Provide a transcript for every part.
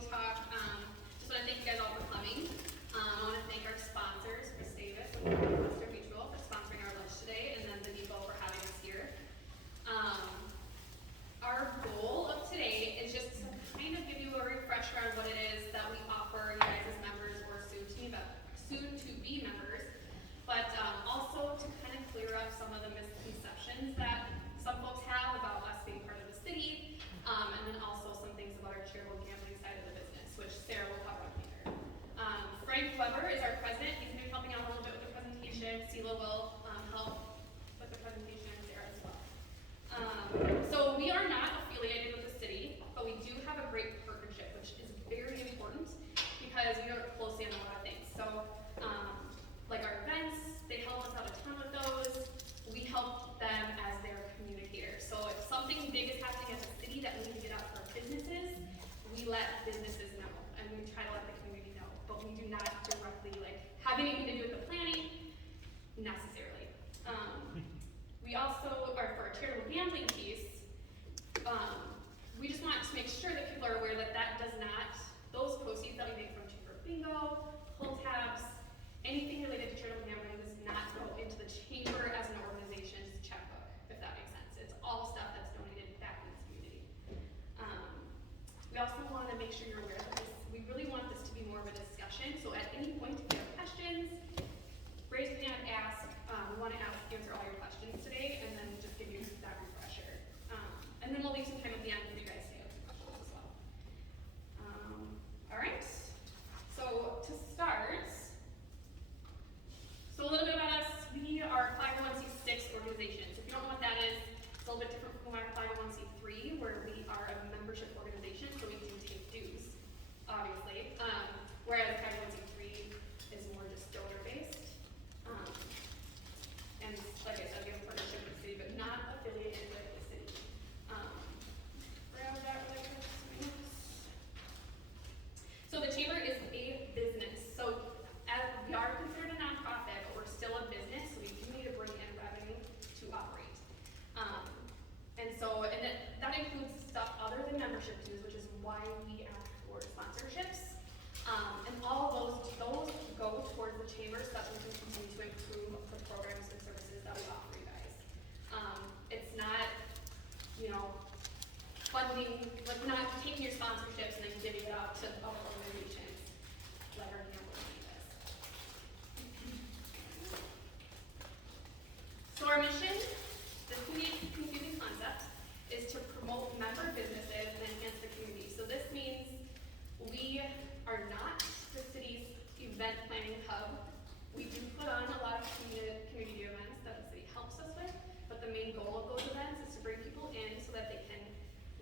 we talk, just want to thank you guys all for coming. I want to thank our sponsors, Chris Davis and Western Mutual, for sponsoring our lunch today, and then the Depot for having us here. Our goal of today is just to kind of give you a refresher on what it is that we offer you guys as members or soon-to-be members, but also to kind of clear up some of the misconceptions that some folks have about us being part of the city, and then also some things about our charitable gambling side of the business, which Sarah will cover up later. Frank Weber is our president. He's going to be helping out a little bit with the presentation. Sela will help with the presentation, and Sarah as well. So we are not affiliated with the city, but we do have a great partnership, which is very important because we work closely on a lot of things. So like our events, they help us out a ton with those. We help them as their communicator. So if something big is happening at the city that we need to get out to our businesses, we let businesses know, and we try to let the community know. But we do not directly have anything to do with the planning necessarily. We also, for our charitable gambling piece, we just want to make sure that people are aware that those proceeds that we make from Chamber Bingo, pull tabs, anything related to charitable gambling does not go into the chamber as an organization's checkbook, if that makes sense. It's all stuff that's donated back in the community. We also want to make sure you're aware that we really want this to be more of a discussion. So at any point, if you have questions, raise your hand, ask. We want to answer all your questions today, and then just give you that refresher. And then we'll leave some time at the end for you guys to answer questions as well. All right. So to start, so a little bit about us. We are a 501c6 organization. So if you don't know what that is, it's a little bit different from our 501c3, where we are a membership organization, so we do take dues, obviously. Whereas 501c3 is more just donor-based. And like I said, we have a partnership with the city, but not affiliated with the city. Grab that really quick. So the chamber is a business. So as we are considered a nonprofit, but we're still a business, so we do need to bring in revenue to operate. And that includes stuff other than membership dues, which is why we ask for sponsorships. And all of those go towards the chamber so that we can continue to improve the programs and services that we offer you guys. It's not, funding, we're not taking your sponsorships and then giving it out to other organizations like our gambling does. So our mission, this can be a confusing concept, is to promote member businesses and enhance the community. So this means we are not the city's event planning hub. We do put on a lot of community events that the city helps us with, but the main goal of those events is to bring people in so that they can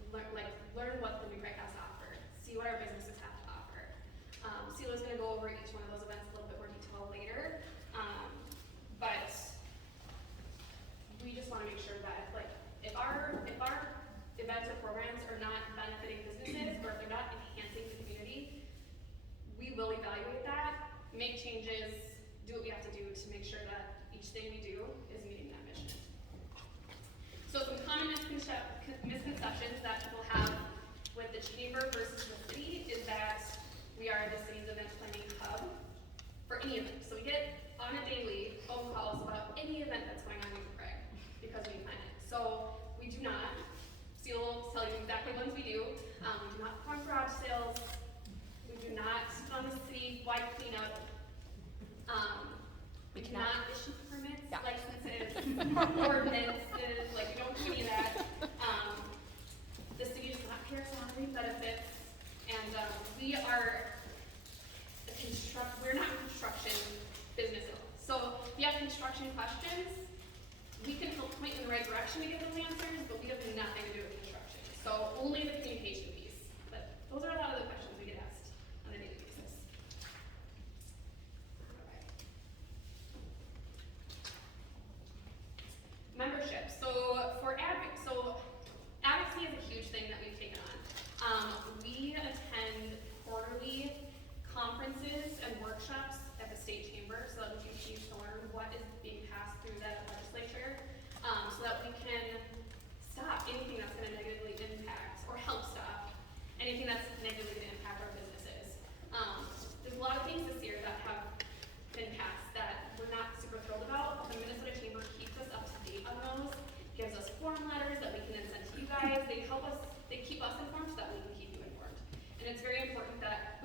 learn what the New Prague has to offer, see what our businesses have to offer. Sela's going to go over each one of those events in a little bit more detail later, but we just want to make sure that if our events or programs are not benefiting businesses or if they're not enhancing the community, we will evaluate that, make changes, do what we have to do to make sure that each thing we do is meeting that mission. So some common misconceptions that people have with the chamber versus the city is that we are the city's event planning hub for any event. So we get on a daily phone calls about any event that's going on in Prague because we plan it. So we do not. Seal will tell you exactly ones we do. We do not perform garage sales. We do not fund the city-wide cleanup. We cannot issue permits, licenses, ordinances, we don't do any of that. The city does not pay our salary benefits, and we're not a construction business at all. So if you have construction questions, we can help point in the right direction to give those answers, but we have nothing to do with construction. So only the communication piece. But those are a lot of the questions we get asked on a daily basis. Membership. So advocacy is a huge thing that we've taken on. We attend quarterly conferences and workshops at the state chamber so that we can continue to learn what is being passed through the legislature, so that we can stop anything that's going to negatively impact or help stop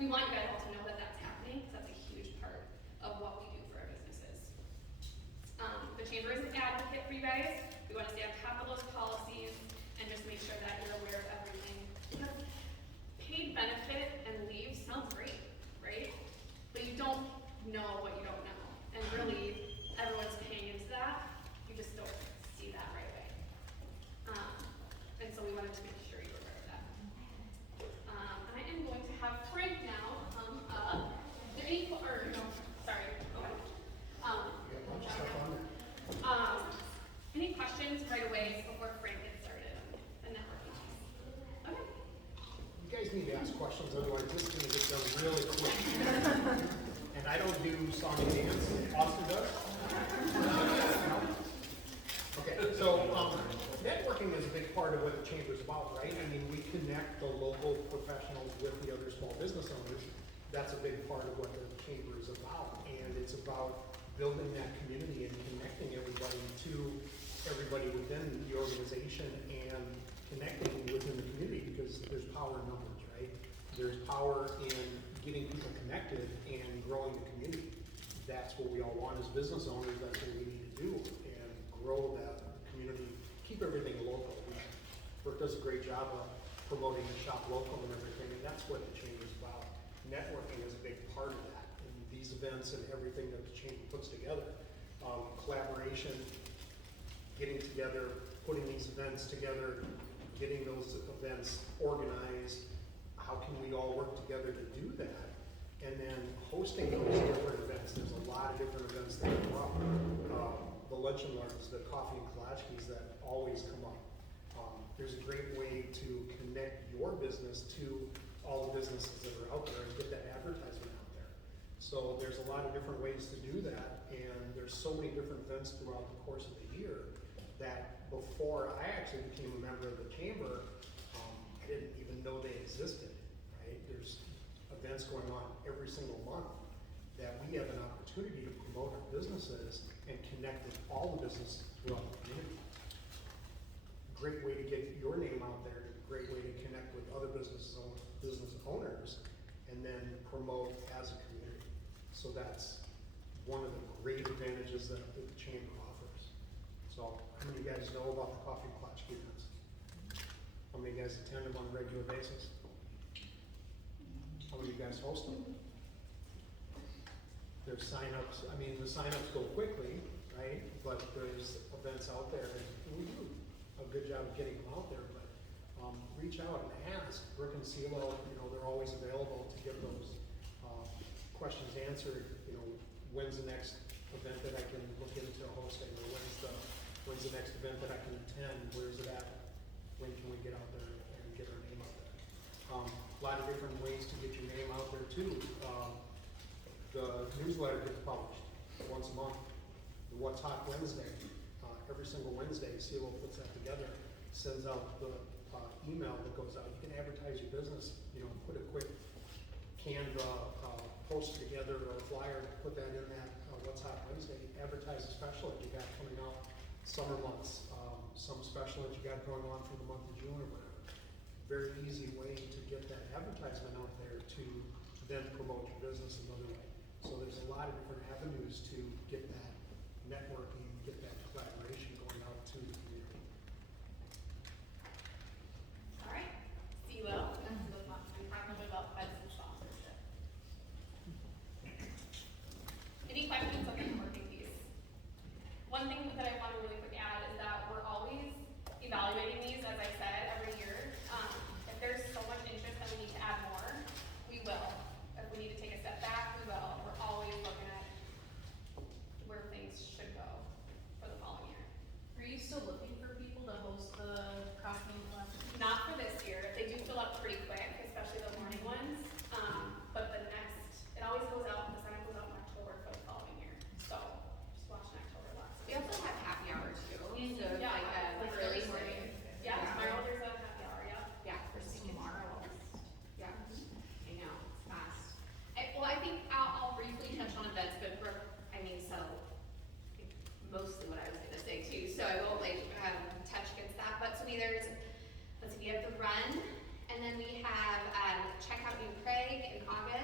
we want you guys all to know that that's happening, because that's a huge part of what we do for our businesses. The chamber is an advocate for you guys. We want to stay on top of those policies and just make sure that you're aware of everything. Because paid benefit and leave sounds great, right? But you don't know what you don't know. And really, everyone's paying into that. You just don't see that right away. And so we wanted to make sure you were aware of that. I am going to have Frank now come up. Is there any, or no, sorry, go ahead. Any questions right away before Frank gets started on the networking piece? Okay. You guys need to ask questions, otherwise this is going to get done really quick. And I don't do song and dance. Austin does? No? Okay, so networking is a big part of what the chamber's about, right? I mean, we connect the local professionals with the other small business owners. That's a big part of what the chamber is about. And it's about building that community and connecting everybody to everybody within the organization and connecting within the community, because there's power in numbers, right? There's power in getting people connected and growing the community. That's what we all want as business owners. That's what we need to do, and grow that community, keep everything local. Brooke does a great job of promoting the shop local and everything, and that's what the chamber is about. Networking is a big part of that, and these events and everything that the chamber puts together. Collaboration, getting together, putting these events together, getting those events organized. How can we all work together to do that? And then hosting those different events. There's a lot of different events that come up. The lunch and learns, the coffee and kolachkis that always come up. There's a great way to connect your business to all the businesses that are out there and get that advertisement out there. So there's a lot of different ways to do that, and there's so many different events throughout the course of the year that before I actually became a member of the chamber, I didn't even know they existed, right? There's events going on every single month that we have an opportunity to promote our businesses and connect with all the businesses throughout the community. Great way to get your name out there, great way to connect with other business owners, and then promote as a community. So that's one of the great advantages that the chamber offers. So how many of you guys know about the coffee and kolachki events? How many of you guys attend them on a regular basis? How many of you guys host them? There's sign-ups. I mean, the sign-ups go quickly, right? But there's events out there, and we do a good job of getting them out there. But reach out and ask. Brooke and CeeLo, they're always available to get those questions answered. When's the next event that I can look into hosting, or when's the next event that I can attend? Where's it at? When can we get out there and get our name out there? A lot of different ways to get your name out there too. The newsletter gets published once a month. The What's Hot Wednesday, every single Wednesday, CeeLo puts that together, sends out the email that goes out. You can advertise your business, put a quick Canva post together or a flyer, put that in that What's Hot Wednesday, advertise a special that you got coming out summer months, some special that you got going on for the month of June or whatever. Very easy way to get that advertisement out there to then promote your business another way. So there's a lot of different avenues to get that networking, get that collaboration going out to the community. All right, CeeLo, let's move on. We talked a little bit about events and sponsorship. Any questions on the networking piece? One thing that I want to really quick add is that we're always evaluating these, as I said, every year. If there's so much interest that we need to add more, we will. If we need to take a step back, we will. We're always looking at where things should go for the following year. Are you still looking for people to host the coffee and kolachki? Not for this year. They do fill up pretty quick, especially the morning ones. But the next, it always goes out, the sign goes out in October for the following year. So just watch in October lots. We also have happy hour too, so Yeah, like early morning. Yeah, tomorrow there's a happy hour, yeah. Yeah, for tomorrow. Yeah, I know, it's fast. I think I'll briefly touch on events, but Mostly what I was gonna say too, so I won't touch against that, but so we have the run, and then we have Check Out New Prague in August.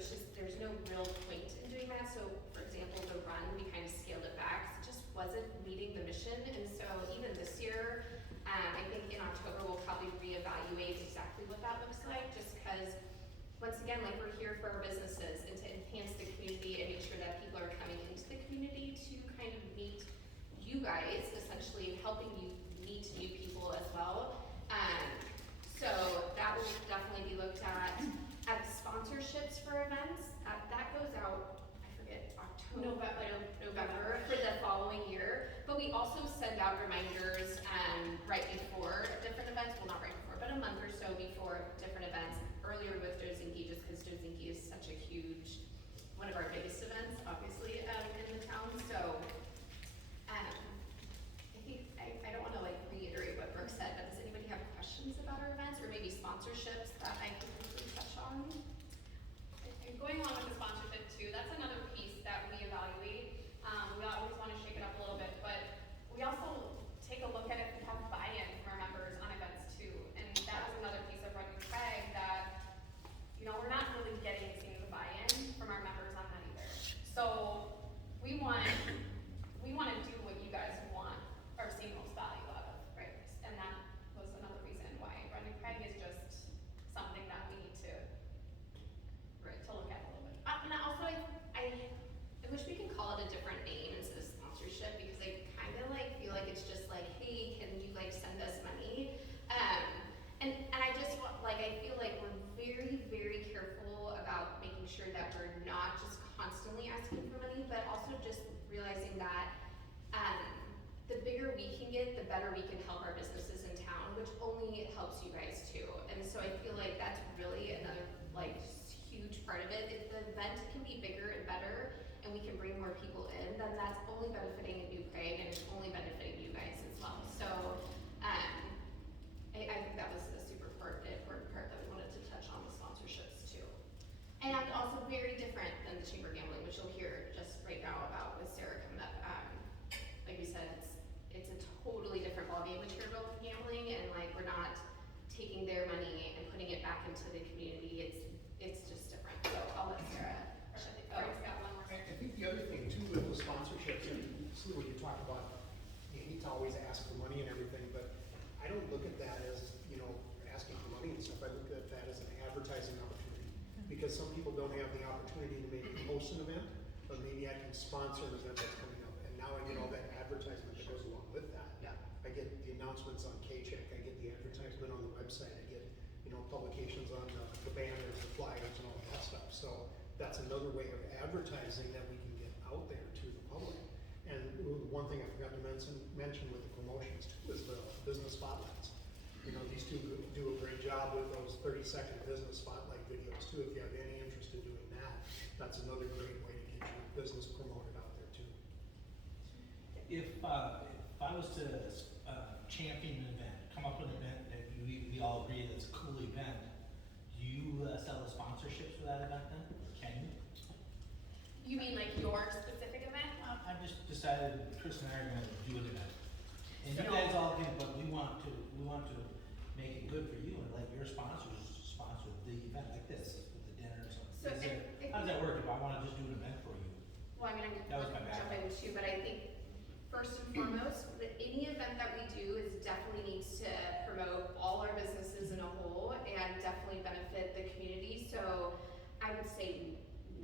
it's just, there's no real point in doing that. So for example, the run, we kind of scaled it back, 'cause it just wasn't meeting the mission. And so even this year, I think in October, we'll probably reevaluate exactly what that looks like, just because, once again, like, we're here for our businesses and to enhance the community and make sure that people are coming into the community to kind of meet you guys, essentially helping you meet new people as well. So that will definitely be looked at. At sponsorships for events, that goes out, I forget, November for the following year. But we also send out reminders right before different events, well, not right before, but a month or so before different events. Earlier with Dozinki, just because Dozinki is such a huge, one of our biggest events, obviously, in the town. So I think, I don't want to like reiterate what Brooke said, but does anybody have questions about our events or maybe sponsorships that I can quickly touch on? And going along with the sponsorship too, that's another piece that we evaluate. We always want to shake it up a little bit, but we also take a look at if we have buy-in from our members on events too. And that was another piece of Running Prague that, you know, we're not really getting the buy-in from our members on that either. So we want to do what you guys want or see most value out of, right? And that was another reason why Running Prague is just something that we need to look at a little bit. And also, I wish we could call it a different name instead of sponsorship, because I kind of like feel like it's just like, hey, can you like send us money? And I just want, like, I feel like we're very, very careful about making sure that we're not just constantly asking for money, but also just realizing that the bigger we can get, the better we can help our businesses in town, which only helps you guys too. And so I feel like that's really another like huge part of it. If the event can be bigger and better and we can bring more people in, then that's only benefiting New Prague and it's only benefiting you guys as well. So I think that was a super important part that we wanted to touch on with sponsorships too. And also very different than the Chamber Gambling, which you'll hear just right now about with Sarah coming up. Like we said, it's a totally different ballgame with charitable gambling, and like we're not taking their money and putting it back into the community. It's just different. So I'll let Sarah. Frank's got one more. I think the other thing too with the sponsorships, and see what you talk about, you need to always ask for money and everything, but I don't look at that as, you know, asking for money and stuff. I look at that as an advertising opportunity. Because some people don't have the opportunity to maybe host an event, but maybe I can sponsor an event that's coming up. And now I get all that advertisement that goes along with that. Yeah. I get the announcements on K-Check, I get the advertisement on the website, I get, you know, publications on the banners, the flyers, and all that stuff. So that's another way of advertising that we can get out there to the public. And one thing I forgot to mention with the promotions too is the business spotlights. You know, these two do a great job with those 30-second business spotlight videos too. If you have any interest in doing that, that's another great way to get your business promoted out there too. If I was to champion an event, come up with an event that we all agree that's a cool event, do you sell the sponsorships for that event then? Or can you? You mean like your specific event? I've just decided Chris and I are going to do an event, and you So- guys all can, but we want to make it good for you, and let your sponsors sponsor the event like this with the dinners. So How does that work if I want to just do an event for you? Well, I mean, That was my I'm bad. jumping too, but I think first and foremost, that any event that we do is definitely needs to promote all our businesses in a whole and definitely benefit the community. So I would say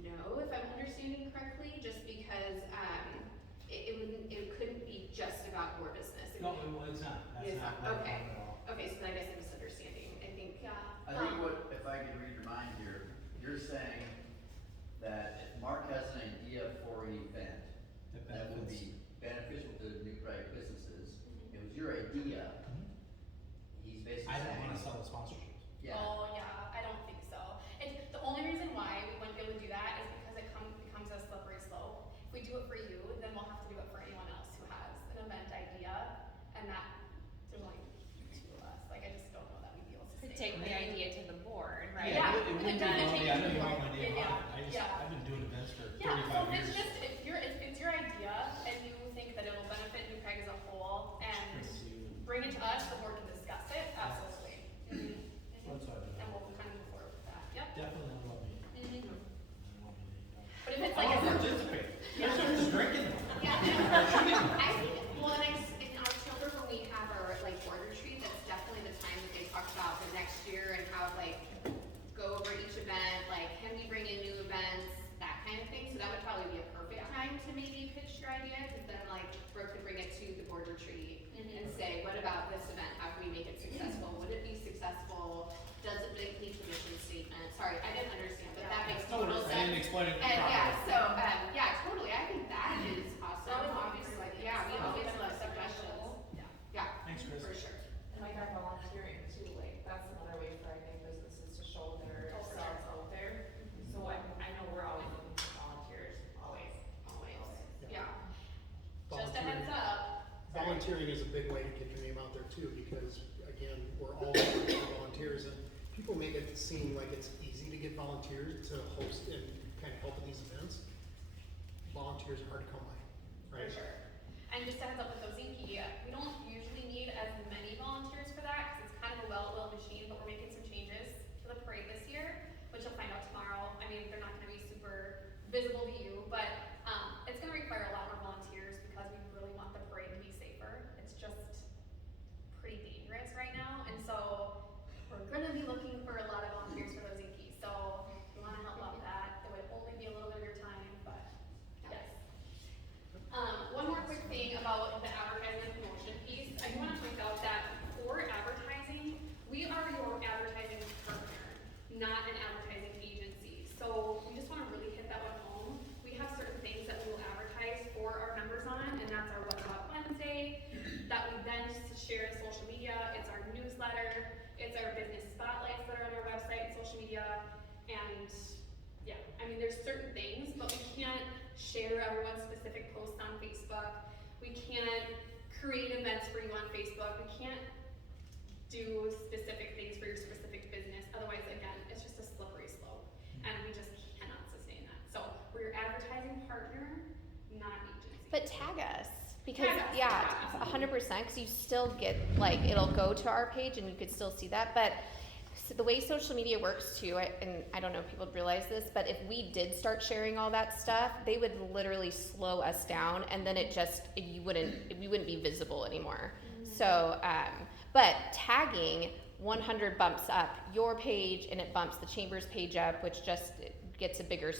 no, if I'm understanding correctly, just because it couldn't be just about your business. It No, would- well, it's not. That's It's not not, what okay. I want at all. Okay, so then I guess I'm misunderstanding. I think, Yeah. I think what, if I could read your mind here, you're saying that if Mark has an idea for an event that would be beneficial to the New Prague businesses, it was your idea, Mhm. he's basically I don't saying. want to sell the sponsorships. Yeah, Oh, yeah, I don't think so. And the only reason why we wouldn't be able to do that is because it becomes a slippery slope. If we do it for you, then we'll have to do it for anyone else who has an event idea, and that, there's only two of us. Like, I just don't know that we'd be able to To stay. take the idea to the board, right? Yeah. It wouldn't be It doesn't wrong, take I know you you want long. my name Yeah, on it, yeah. I've been doing events for Yeah, so 35 if years. it's your idea and you say, what about this event, how can we make it successful, would it be successful, does it meet the mission statement? Sorry, I didn't understand, but that makes total sense. I didn't explain it And properly. yeah, so, yeah, totally, I think that is awesome. That was Obviously, awesome. yeah, we So always it's love like suggestions. Yeah, Thanks, Chris. for sure. And like our volunteering too, like that's another way for I think businesses to show their Oh, for selves out there. So I know we're always looking for volunteers, always. Always, Yeah. yeah. Just a heads up. Volunteering is a big way to get your name out there too, because again, we're all looking for volunteers, and people make it seem like it's easy to get volunteers to host and kind of help with these events. Volunteers are hard to come by, right? For sure. And just a heads up with Ozinki, we don't usually need as many volunteers for that, because it's kind of a well-oiled machine, but we're making some changes to the parade this year, which you'll find out tomorrow. I mean, they're not gonna be super visible to you, but, it's gonna require a lot more volunteers, because we really want the parade to be safer. It's just pretty dangerous right now, and so we're gonna be looking for a lot of volunteers for Ozinki, so if you wanna help out that, it would only be a little bit of your time, but, yes. One more quick thing about the advertising and promotion piece. I do want to point out that for advertising, we are your advertising partner, not an advertising agency. So we just want to really hit that one home. We have certain things that we will advertise for our members on, and that's our What's Up Wednesday, that we then share to social media. It's our newsletter, it's our business spotlights that are on our website and social media, and yeah, I mean, there's certain things, but we can't share everyone's specific posts on Facebook. We can't create events for you on Facebook. We can't do specific things for your specific business. Otherwise, again, it's just a slippery slope, and we just cannot sustain that. So we're your advertising partner, not agency. But tag us, because, Tag us, yeah, yeah. 100%, because you still get, like, it'll go to our page and you could still see that, but so the way social media works too, and I don't know if people realize this, but if we did start sharing all that stuff, they would literally slow us down, and then we wouldn't be visible anymore. So, but tagging 100 bumps up your page, and it bumps the chamber's page up, which just gets a bigger,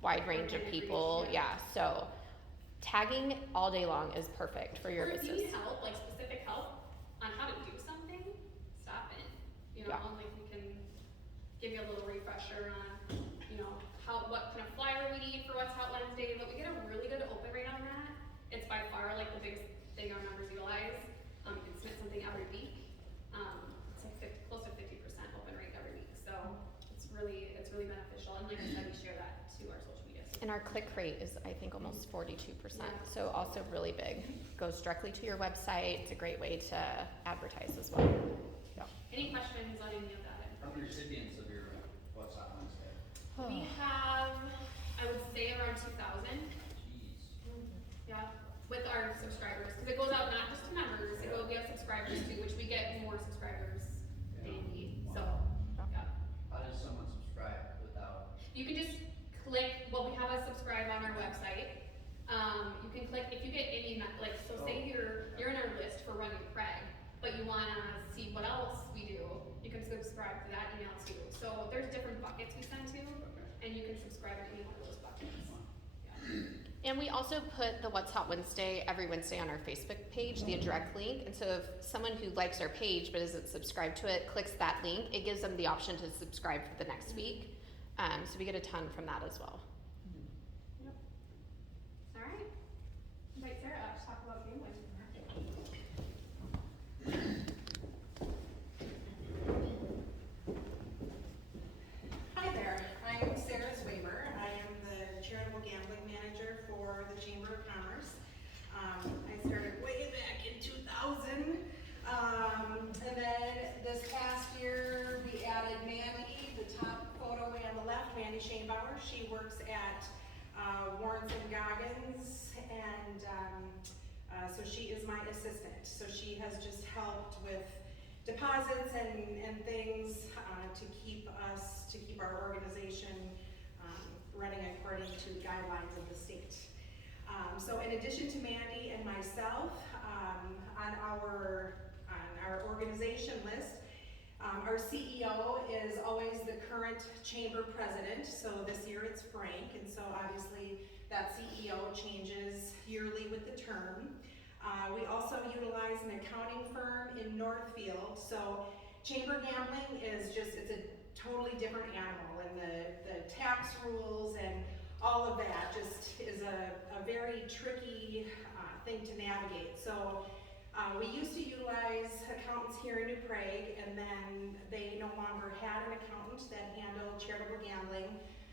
wide range of people. Yeah, so tagging all day long is perfect for your Or if you business. need help, like specific help on how to do something, stop in. You know, Yeah. only if we can give you a little refresher on, you know, what kind of flyer we need for What's Hot Wednesday, but we get a really good open rate on that. It's by far like the biggest thing our members utilize. You can submit something every week. It's like close to 50% open rate every week, so it's really beneficial. And like I said, we share that to our social media. So And our click rate is, I think, almost 42%, Yeah. so also really big. Goes directly to your website. It's a great way to advertise as well. Yeah. any questions on any of that? How many recipients of your What's Hot Wednesday? We have, I would say around 2,000. Jeez. Yeah, with our subscribers, because it goes out not just to members, we have subscribers too, which we get more subscribers daily, so, yeah. How does someone subscribe without? You can just click, well, we have a subscribe on our website. You can click, if you get any, like, so say you're in our list for Running Prague, but you wanna see what else we do, you can subscribe to that email too. So there's different buckets we send to, and you can subscribe to any one of those buckets. Yeah. And we also put the What's Hot Wednesday every Wednesday on our Facebook page, the direct link. And so if someone who likes our page but isn't subscribed to it clicks that link, it gives them the option to subscribe for the next week. So we get a ton from that as well. All right. Invite Sarah up to talk about gambling. Hi there, I'm Sarah Swaber. I am the charitable gambling manager for the Chamber of Commerce. I started way back in 2000. And then this past year, we added Mandy, the top photo way on the left, Mandy Schainbauer. She works at Warrens and Goggins, and so she is my assistant. So she has just helped with deposits and things to keep our organization running according to the guidelines of the state. So in addition to Mandy and myself, on our organization list, our CEO is always the current chamber president. So this year it's Frank, and so obviously that CEO changes yearly with the term. We also utilize an accounting firm in Northfield. So chamber gambling is just, it's a totally different animal, and the tax rules and all of that just is a very tricky thing to navigate. So we used to utilize accountants here in New Prague, and then they no longer had an accountant that handled charitable gambling.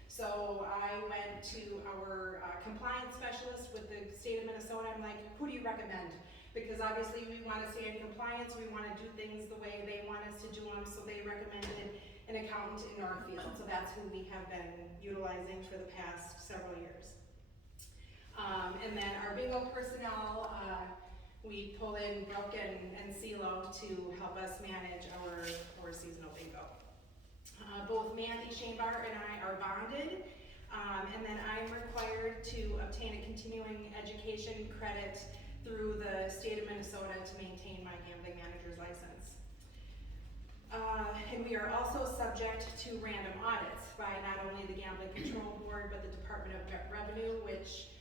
So I went to our compliance specialist with the state of Minnesota. I'm like, who do you recommend? Because obviously we want to stay in compliance, we want to do things the way they want us to do them, so they recommended an accountant in Northfield. So that's who we have been utilizing for the past several years. And then our bingo personnel, we pull in Brooke and CeeLo to help us manage our seasonal bingo. Both Mandy Shanebar and I are bonded, and then I'm required to obtain a continuing education credit through the state of Minnesota to maintain my gambling manager's license. And we are also subject to random audits by not only the Gambling Control Board, but the Department of Revenue, which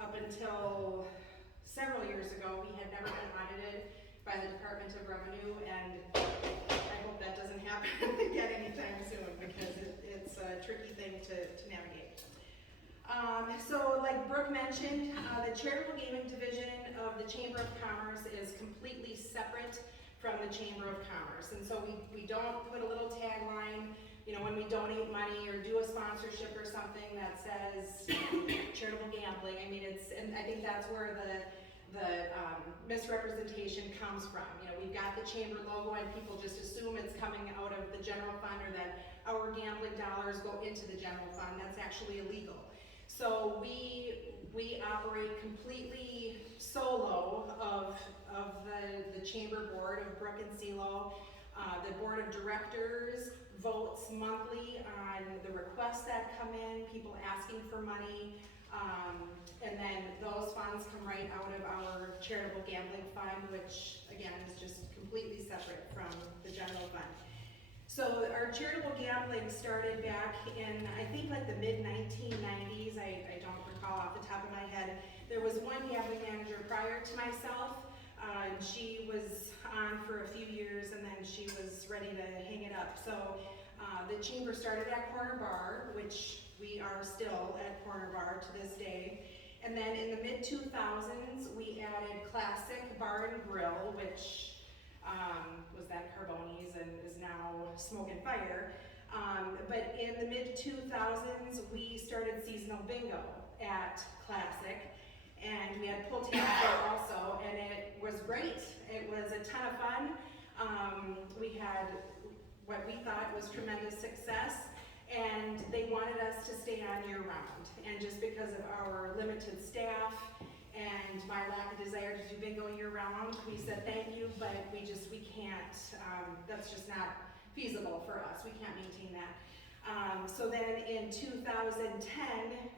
up until several years ago, we had never been audited by the Department of Revenue, and I hope that doesn't happen again anytime soon, because it's a tricky thing to navigate. So like Brooke mentioned, the charitable gaming division of the Chamber of Commerce is completely separate from the Chamber of Commerce. And so we don't put a little tagline, you know, when we donate money or do a sponsorship or something that says charitable gambling. I mean, and I think that's where the misrepresentation comes from. You know, we've got the chamber logo and people just assume it's coming out of the general fund, or that our gambling dollars go into the general fund. That's actually illegal. So we operate completely solo of the chamber board of Brooke and CeeLo. The board of directors votes monthly on the requests that come in, people asking for money, and then those funds come right out of our charitable gambling fund, which again is just completely separate from the general fund. So our charitable gambling started back in, I think, like the mid-1990s. I don't recall off the top of my head. There was one gambling manager prior to myself. And she was on for a few years, and then she was ready to hang it up. So the chamber started at Corner Bar, which we are still at Corner Bar to this day. And then in the mid-2000s, we added Classic Bar and Grill, which was then Carboni's and is now Smoke and Fire. But in the mid-2000s, we started seasonal bingo at Classic, and we had pull tables there also, and it was great. It was a ton of fun. We had what we thought was tremendous success, and they wanted us to stay on year round. And just because of our limited staff and my lack of desire to do bingo year round, we said thank you, but we can't, that's just not feasible for us. We can't maintain that. So then in 2010,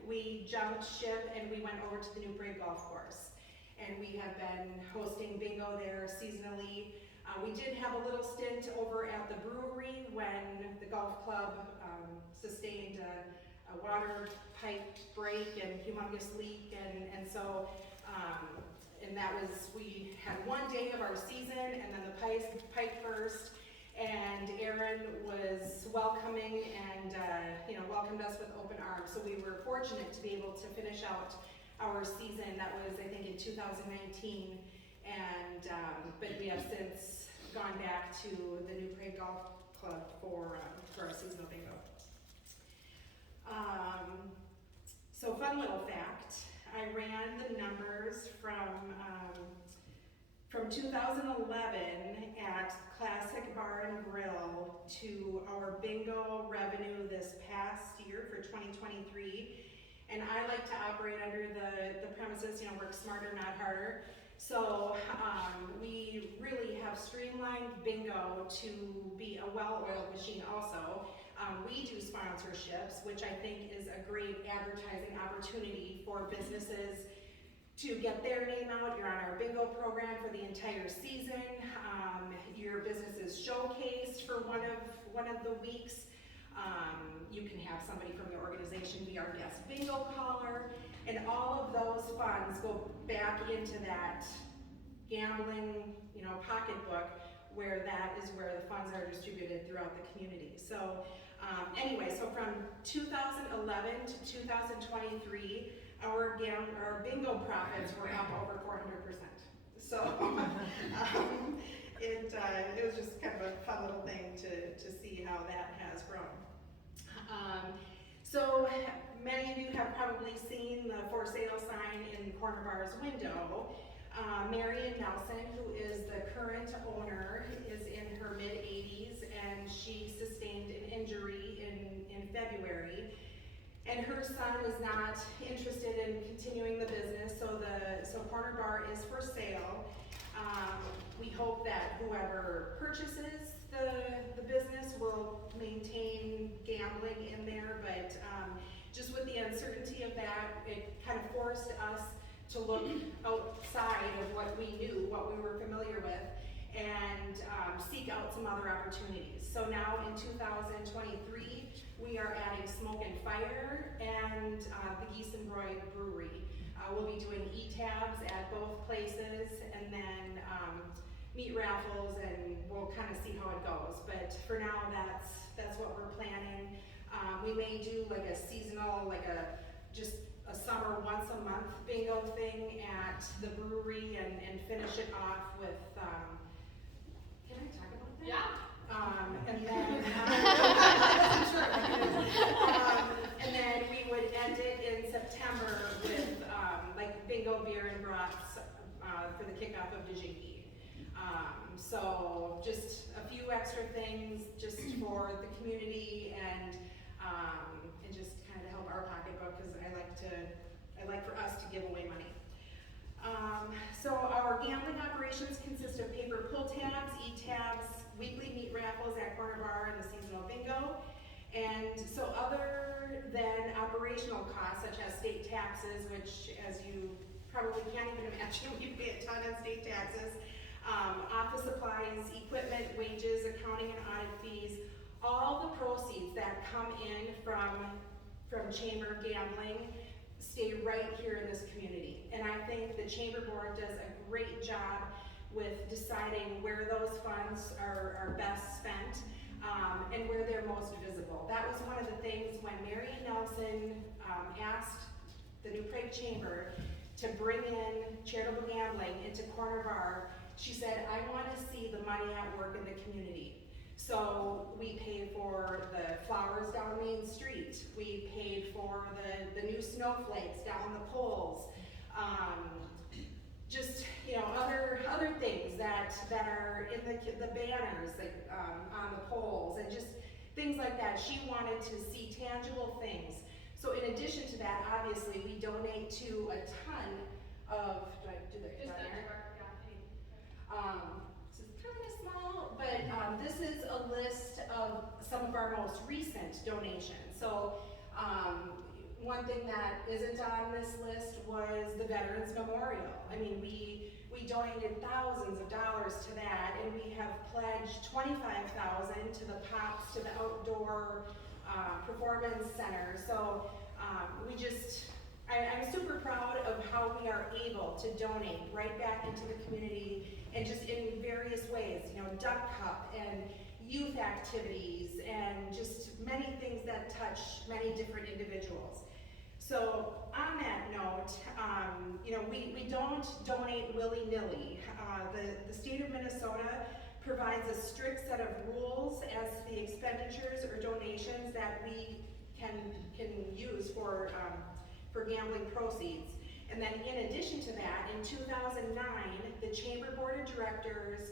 we jumped ship and we went over to the New Prague Golf Course. And we have been hosting bingo there seasonally. We did have a little stint over at the brewery when the golf club sustained a water pipe break and humongous leak, and so and that was, we had one day of our season, and then the pipe burst, and Aaron was welcoming and welcomed us with open arms. So we were fortunate to be able to finish out our season. That was, I think, in 2019, and but we have since gone back to the New Prague Golf Club for our seasonal bingo. So fun little fact, I ran the numbers from 2011 at Classic Bar and Grill to our bingo revenue this past year for 2023. And I like to operate under the premises, work smarter, not harder. So we really have streamlined bingo to be a well-oiled machine also. We do sponsorships, which I think is a great advertising opportunity for businesses to get their name out. You're on our bingo program for the entire season. Your business is showcased for one of the weeks. You can have somebody from your organization be our guest bingo caller. And all of those funds go back into that gambling, pocketbook, where that is where the funds are distributed throughout the community. So anyway, so from 2011 to 2023, our bingo profits were up over 400%. So it was just kind of a fun little thing to see how that has grown. So many of you have probably seen the for sale sign in Corner Bar's window. Marion Nelson, who is the current owner, is in her mid-80s and she sustained an injury in February. And her son is not interested in continuing the business, so Corner Bar is for sale. We hope that whoever purchases the business will maintain gambling in there, but just with the uncertainty of that, it kind of forced us to look outside of what we knew, what we were familiar with, and seek out some other opportunities. So now in 2023, we are adding Smoke and Fire and the Geese and Broy Brewery. We'll be doing e-tabs at both places, and then meat raffles, and we'll kind of see how it goes. But for now, that's what we're planning. We may do like a seasonal, just a summer once a month bingo thing at the brewery and finish it off with, can I talk about that? Yeah. And then, and then we would end it in September with bingo beer and brats for the kickoff of Djinki. So just a few extra things just for the community and just kind of to help our pocketbook, because I like for us to give away money. So our gambling operations consist of paper pull tabs, e-tabs, weekly meat raffles at Corner Bar, and the seasonal bingo. And so other than operational costs such as state taxes, which as you probably can't even imagine, we pay a ton of state taxes, office supplies, equipment, wages, accounting and audit fees, all the proceeds that come in from Chamber gambling stay right here in this community. And I think the Chamber Board does a great job with deciding where those funds are best spent and where they're most visible. That was one of the things when Marion Nelson asked the New Prague Chamber to bring in charitable gambling into Corner Bar. She said, I want to see the money at work in the community. So we paid for the flowers down Main Street. We paid for the new snowflakes down the poles. Just other things that are in the banners on the poles, and just things like that. She wanted to see tangible things. So in addition to that, obviously we donate to a ton of. Do I do the Just down that there? yeah. It's kind of small, but this is a list of some of our most recent donations. So one thing that isn't on this list was the Veterans Memorial. I mean, we donated thousands of dollars to that, and we have pledged $25,000 to the POPs, to the outdoor performance center. So I'm super proud of how we are able to donate right back into the community, and just in various ways, Duck Cup and youth activities and just many things that touch many different individuals. So on that note, we don't donate willy-nilly. The state of Minnesota provides a strict set of rules as to the expenditures or donations that we can use for gambling proceeds. And then in addition to that, in 2009, the Chamber Board of Directors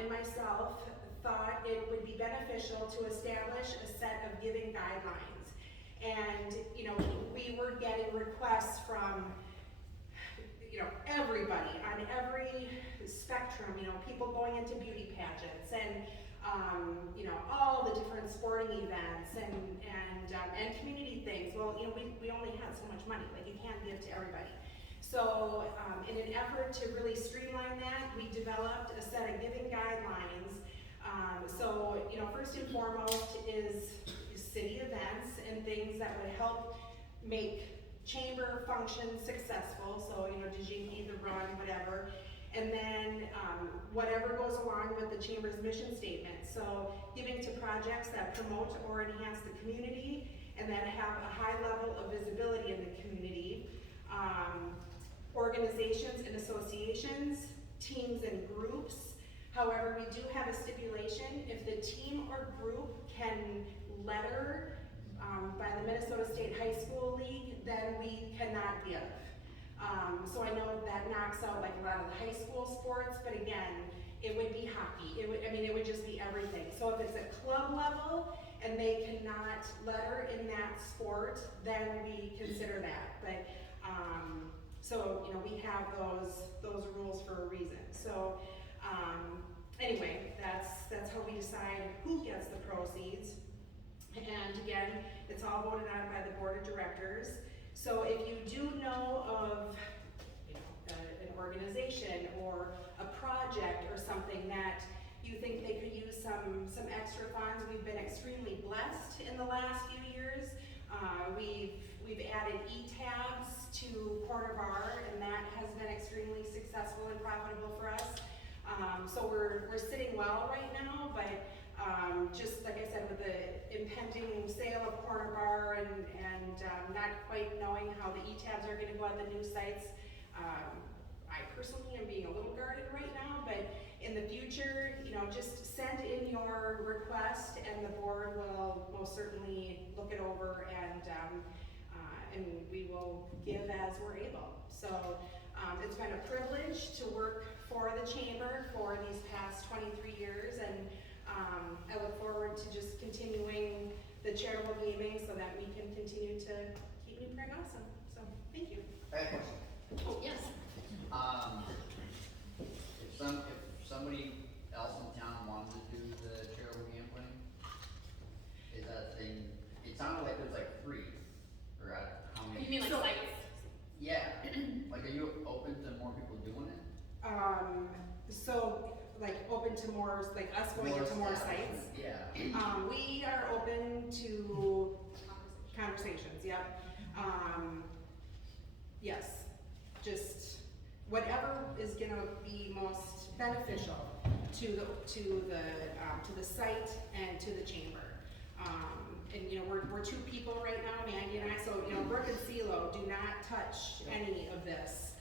and myself thought it would be beneficial to establish a set of giving guidelines. And we were getting requests from everybody on every spectrum, people going into beauty pageants and all the different sporting events and community things. Well, we only had so much money, you can't give to everybody. So in an effort to really streamline that, we developed a set of giving guidelines. So first and foremost is city events and things that would help make chamber functions successful, so, you know, Dijingi, the run, whatever. And then, whatever goes along with the chamber's mission statement. So giving to projects that promote or enhance the community and that have a high level of visibility in the community. Organizations and associations, teams and groups. However, we do have a stipulation, if the team or group can letter by the Minnesota State High School League, then we cannot give. So I know that knocks out like a lot of the high school sports, but again, it would be hockey. It would just be everything. So if it's at club level and they cannot letter in that sport, then we consider that. But so you know, we have those rules for a reason. So anyway, that's how we decide who gets the proceeds. And again, it's all voted on by the board of directors. So if you do know of, you know, an organization or a project or something that you think they could use some extra funds, we've been extremely blessed in the last few years. We've added e-tabs to Corner Bar, and that has been extremely successful and profitable for us. So we're sitting well right now, but just like I said, with the impending sale of Corner Bar and not quite knowing how the e-tabs are going to go on the new sites, I personally am being a little guarded right now, but in the future, you know, just send in your request and the board will most certainly look it over and we will give as we're able. So it's been a privilege to work for the chamber for these past 23 years, and I look forward to just continuing the charitable gaming so that we can continue to keep New Prague awesome. So thank you. I have a question. Oh, yes. If somebody else in town wanted to do the charitable gambling, is that a thing? It sounded like there's like 3, or how many? You mean like sites? Yeah, like are you open to more people doing it? So like open to more, like us going into more sites. Yeah. We are open to conversations, yep. Yes, just whatever is gonna be most beneficial to the site and to the chamber. And you know, we're 2 people right now, Mandy and I, so you know, Brooke and CeeLo do not touch any of this.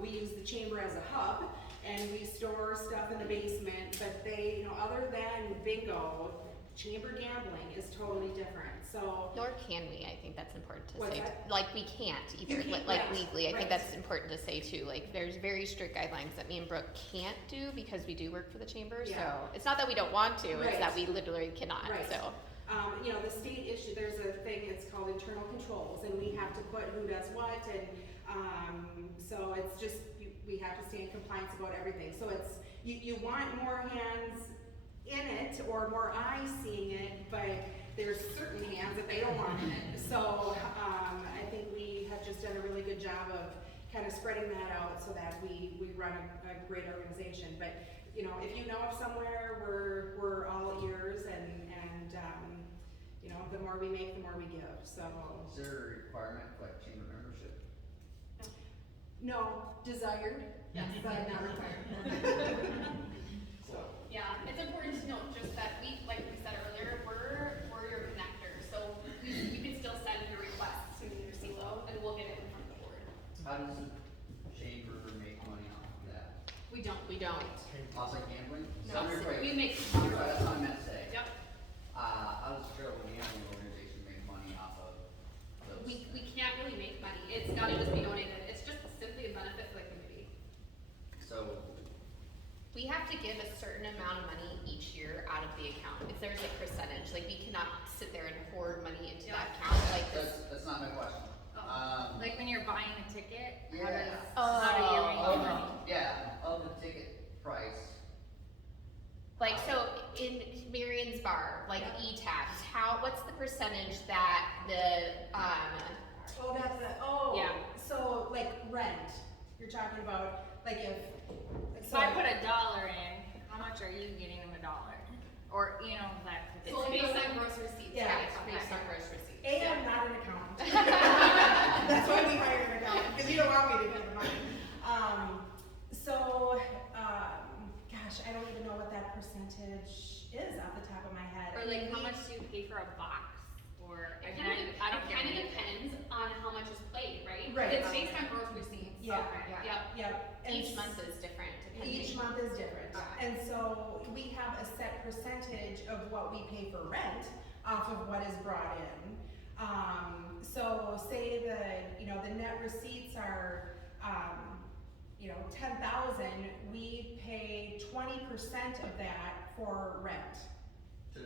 We use the chamber as a hub, and we store stuff in the basement, but they, you know, other than bingo, chamber gambling is totally different, so. Nor can we, I think that's important to What's say. that? Like, we can't either, You can't, like right, legally, I think right. that's important to say too. Like, there's very strict guidelines that me and Brooke can't do because we do work for the chamber, so. Yeah. It's not that we don't want to, it's Right. that we literally cannot, Right. so. You know, the state issue, there's a thing, it's called internal controls, and we have to put who does what, and, so it's just, we have to stay in compliance about everything. So it's, you want more hands in it, or more eyes seeing it, but there's certain hands that they don't want in it. So, I think we have just done a really good job of kind of spreading that out so that we run a great organization. But, you know, if you know of somewhere, we're all ears, and you know, the more we make, the more we give, so. Is there a requirement for like chamber membership? No, desired, but not required. So, Yeah, it's important to note just that we, like we said earlier, we're your connector. So you can still send your requests to me or CeeLo, and we'll get it in front of the board. how does the chamber make money off of that? We don't. Off like gambling? No, Some are we make. That's what I meant to say. Yep. How does the charitable gambling organization make money off of those? We can't really make money. It's gotta just be donated. It's just simply a benefit for the community. So, We have to give a certain amount of money each year out of the account. If there's a percentage, like we cannot sit there and hoard money into that account like this. that's not my question. Like when you're buying a ticket, how Yeah. does, how do you make Of money? yeah, of the ticket price. Like, so in Marion's bar, like e-tabs, what's the percentage that Oh, that's Yeah. so like rent, you're talking about, like if. So I put $1 in, how much are you getting them $1? Or, you know, that. It's based on gross receipts. Yeah, right? It's based on gross receipts. I'm not an accountant. That's why we hired an accountant, because you don't want me to do the money. Gosh, I don't even know what that percentage is off the top of my head. Or like how much do you pay for a box? Or, It I mean, I don't kind get of it. depends on how much is played, right? Right. It's based on gross receipts. Yeah. Okay. Yeah. Yep. Yep. and Each month is different depending. Each month is different. Yeah. And so we have a set percentage of what we pay for rent off of what is brought in. So say the net receipts are, 10,000, we pay 20% of that for rent. To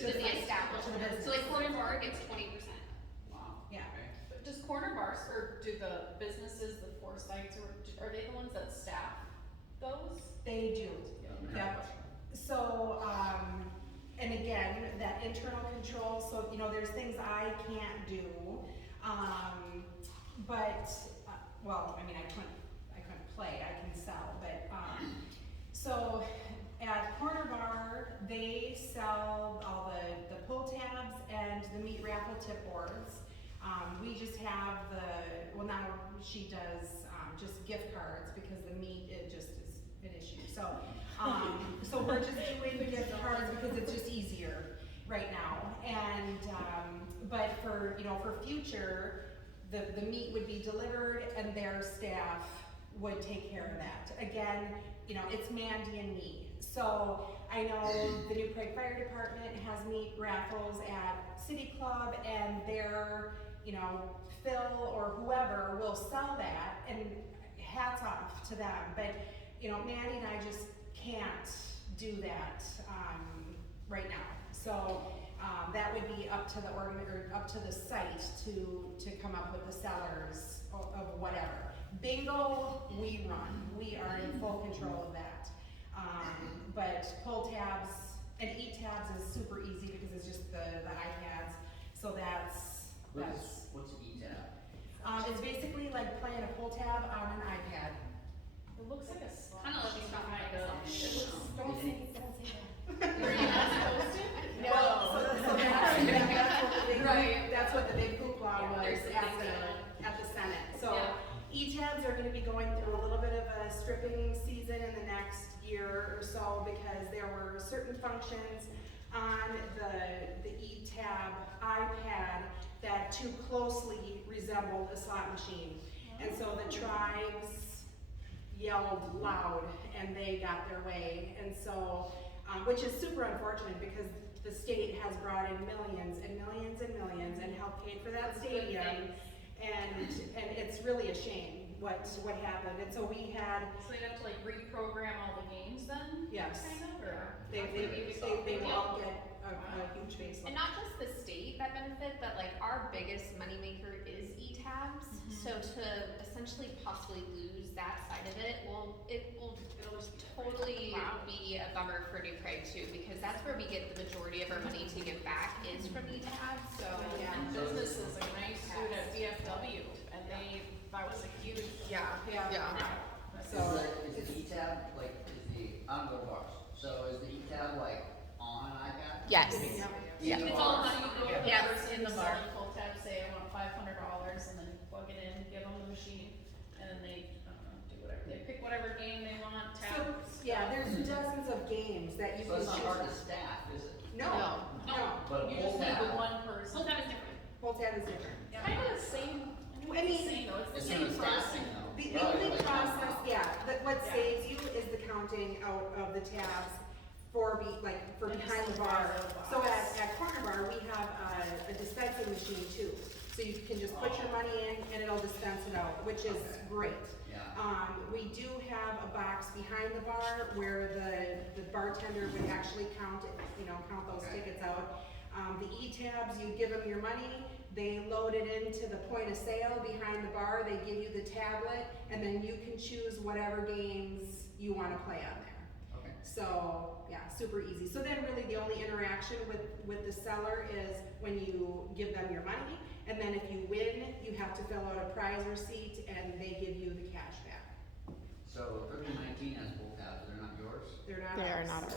To the establishment. To the business. So like Corner Bar gets 20%. Wow. Yeah. But does Corner Bars, or do the businesses, the 4 sites, or are they the ones that staff those? They do. Yep. So, and again, that internal control, so, there's things I can't do. Well, I mean, I couldn't play, I can sell, but, so at Corner Bar, they sell all the pull tabs and the meat raffle tip boards. We just have now she does, just gift cards because the meat, it just is an issue. So, so we're just doing gift cards because it's just easier right now. And, but for future, the meat would be delivered and their staff would take care of that. Again, it's Mandy and me. So I know the New Prague Fire Department has meat raffles at City Club, and their, Phil or whoever will sell that, and hats off to them. But, Mandy and I just can't do that right now. So that would be up to the up to the site to come up with the sellers of whatever. Bingo, we run. We are in full control of that. But pull tabs and eat tabs is super easy because it's just the iPads. So that's What's ETAP? it's basically like playing a pull tab on an iPad. It looks like a slot. Kind of like machine, stuff like kind of. Don't say that. Are you not supposed to? Well, so that's what the big hoopla was There's the big at the Senate. So Yeah. E-tabs are gonna be going through a little bit of a stripping season in the next year or so because there were certain functions on the E-tab iPad that too closely resembled a slot machine. And so the tribes yelled loud and they got their way. And so, which is super unfortunate because the state has brought in millions and millions and millions and helped pay for that stadium. And it's really a shame what happened. And so we had, So they have to like reprogram all the games then? yes, Kind of, or? they will all get a huge facelift. And not just the state that benefit, but like our biggest moneymaker is e-tabs. So to essentially possibly lose that side of it, it'll just totally be a bummer for New Prague too, because that's where we get the majority of our money to give back is from e-tabs. So Yeah. And businesses, like when I used to do it at VFW, and that was a huge. Yeah. Is the ETAB, like, I'm going to bars, so is the ETAB like on an iPad? yes, Yeah. It's all how you go. Yeah, Yes, person in the bar. selling full tab, say I want $500, and then plug it in, give them the machine, and then they, I don't know, do whatever, they pick whatever game they want, So, tab. yeah, there's dozens of games that you So can it's not choose. hard to staff, is it? No. But a You pull just need the tab, one person. Full time is different. Pull tab is different. Kind of the same, I mean, the same though, it's it's the in same the staffing person. though. The Right, only like, process, what Yeah. saves you is the counting out of the tabs for And just behind the the bar. size of the So box. at Corner Bar, we have a dispensing machine too. So you can just put your money in and it'll dispense it out, which is great. Yeah. We do have a box behind the bar where the bartender would actually count those Okay. tickets out. The E-tabs, you give them your money, they load it into the point of sale behind the bar, they give you the tablet, and then you can choose whatever games you wanna play on there. Okay. So, yeah, super easy. So then really the only interaction with the seller is when you give them your money, and then if you win, you have to fill out a prize receipt and they give you the cash back. So 1319 has pull tabs, they're not yours? They're not they are ours. not ours.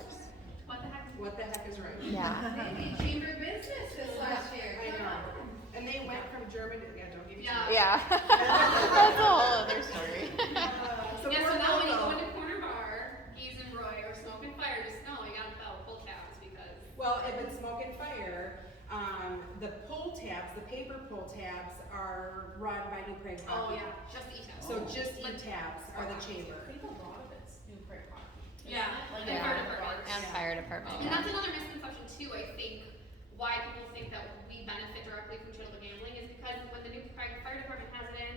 What the heck? what the heck is right? Yeah. Maybe chamber business this last year. I know. And they went from German to, yeah, don't give me too Yeah. much. Yeah. That's a whole other story. So Yeah, we're so now when you local. go into Corner Bar, Geese and Roy, or Smoke and Fire, just know you gotta fill pull tabs because. Well, if it's Smoke and Fire, the pull tabs, the paper pull tabs are run by New Prague Oh Hockey. yeah, just the e-tabs. So just e-tabs are the chamber. I think a lot of it's New Prague hockey. Yeah, Like, and Yeah. fire department. And fire department. And Yeah. that's another misconception too, I think, why people think that we benefit directly from charitable gambling is because when the new fire department has it in,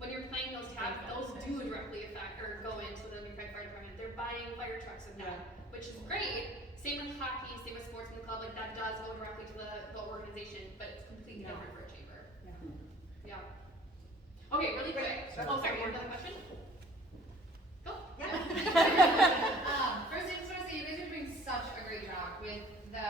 when you're playing those tabs, those do directly affect or go into the new fire department. They're buying fire trucks with that, which is great. Same with hockey, same with sports in the club, like that does go directly to the organization, but it's completely No. different for a chamber. Yeah. Yeah. Okay, really quick. Great. Oh, sorry, you have another question? Go. First, I just want to say you guys are doing such a great job with the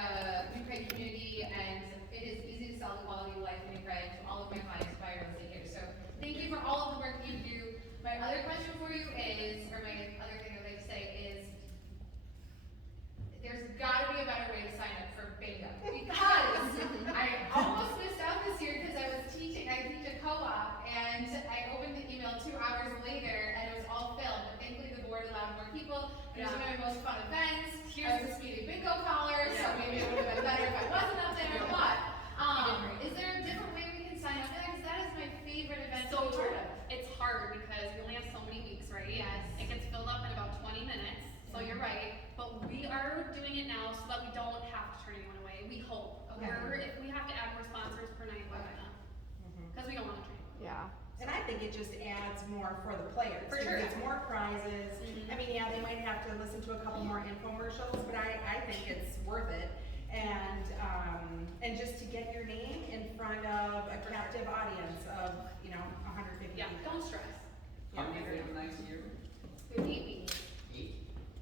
New Prague community, and it is easy to sell the quality of life in New Prague to all of my clients by real estate here. So thank you for all of the work you do. My other question for you is, or my other thing I'd like to say is, there's got to be a better way to sign up for bingo, because I almost missed out this year because I was teaching. I teach a co-op, and I opened the email 2 hours later, and it was all filled. But thankfully, the board allowed more people. It was one of my most fun events. I was a speedy bingo caller, so maybe it would have been better if I wasn't up there. But is there a different way we can sign up for that? Because that is my favorite event to So be part of. it's hard because we only have so many weeks, right? Yes. It gets filled up in about 20 minutes, so you're right. But we are doing it now so that we don't have to turn anyone away. We hope. Okay. If we have to add more sponsors per night, we're gonna. Because we don't want to turn anyone away. Yeah. And I think it just adds more for the players. For because sure. It's more prizes. Mhm. I mean, yeah, they might have to listen to a couple more infomercials, but I think it's worth it. And just to get your name in front of a captive audience of, 150 Yeah, people. don't stress. How many bingo nights a year? We have 8 weeks 8?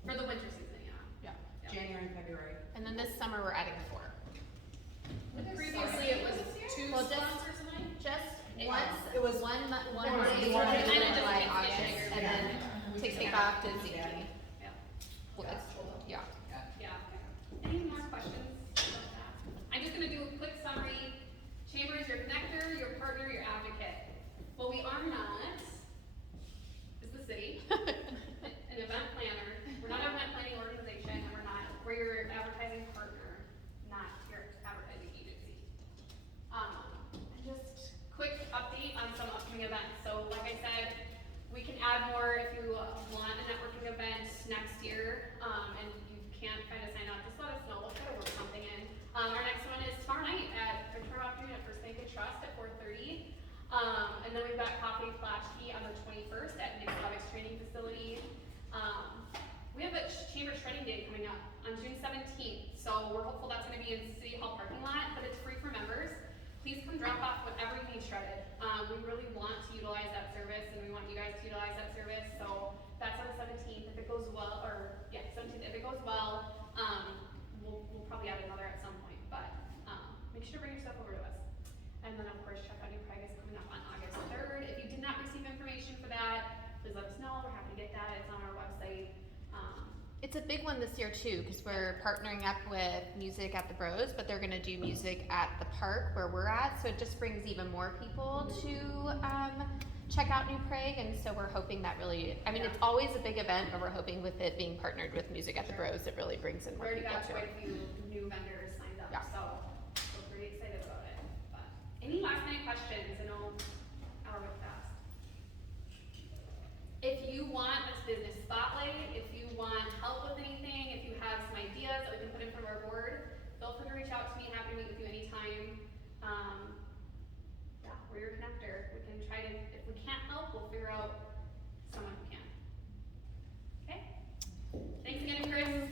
for the winter season, yeah. Yeah. Yeah. January and February. And then this summer we're adding 4. Previously, it was 2 Well, just- sponsors a night. Just It once, It was one it was Monday, one July, day. July, Yeah. August, and Yeah. then to kick off to ZT. Yeah. Well, it's- Yeah. Yeah. Any more questions about that? I'm just gonna do a quick summary. Chamber is your connector, your partner, your advocate. What we are not is the city, an event planner. We're not an event planning organization, and we're your advertising partner, not your advertising agency. And just quick update on some upcoming events. So like I said, we can add more if you want a networking event next year, and you can't find a sign up, just let us know, we'll try to work something in. Our next one is tomorrow night at Victoria Afternoon at First Bank and Trust at 4:30. And then we've got Coffee Flash Tea on the 21st at Nick Slavik's training facility. We have a Chamber Shredding Day coming up on June 17th, so we're hopeful that's gonna be in City Hall parking lot, but it's free for members. Please come drop off whatever you need shredded. We really want to utilize that service, and we want you guys to utilize that service, so that's on the 17th. If it goes well, 17th, if it goes well, we'll probably add another at some point, but make sure to bring your stuff over to us. And then of course, check out New Prague is coming up on August 3rd. If you did not receive information for that, please let us know. We're happy to get that. It's on our website. It's a big one this year too, because we're partnering up with Music at the Bros, but they're gonna do music at the park where we're at, so it just brings even more people to check out New Prague, and so we're hoping that really, I mean, it's always a big event, but we're hoping with it being partnered with Music at the Bros, it really brings in We more already people got too. quite a few new vendors signed up, Yeah. so we're pretty excited about it. But any last minute questions? I know hour went fast. If you want this business spotlight, if you want help with anything, if you have some ideas that we can put in front of our board, feel free to reach out to me. Happy to meet with you anytime. Yeah, we're your connector. We can try to, if we can't help, we'll figure out someone who can. Okay? Thanks again, Chris.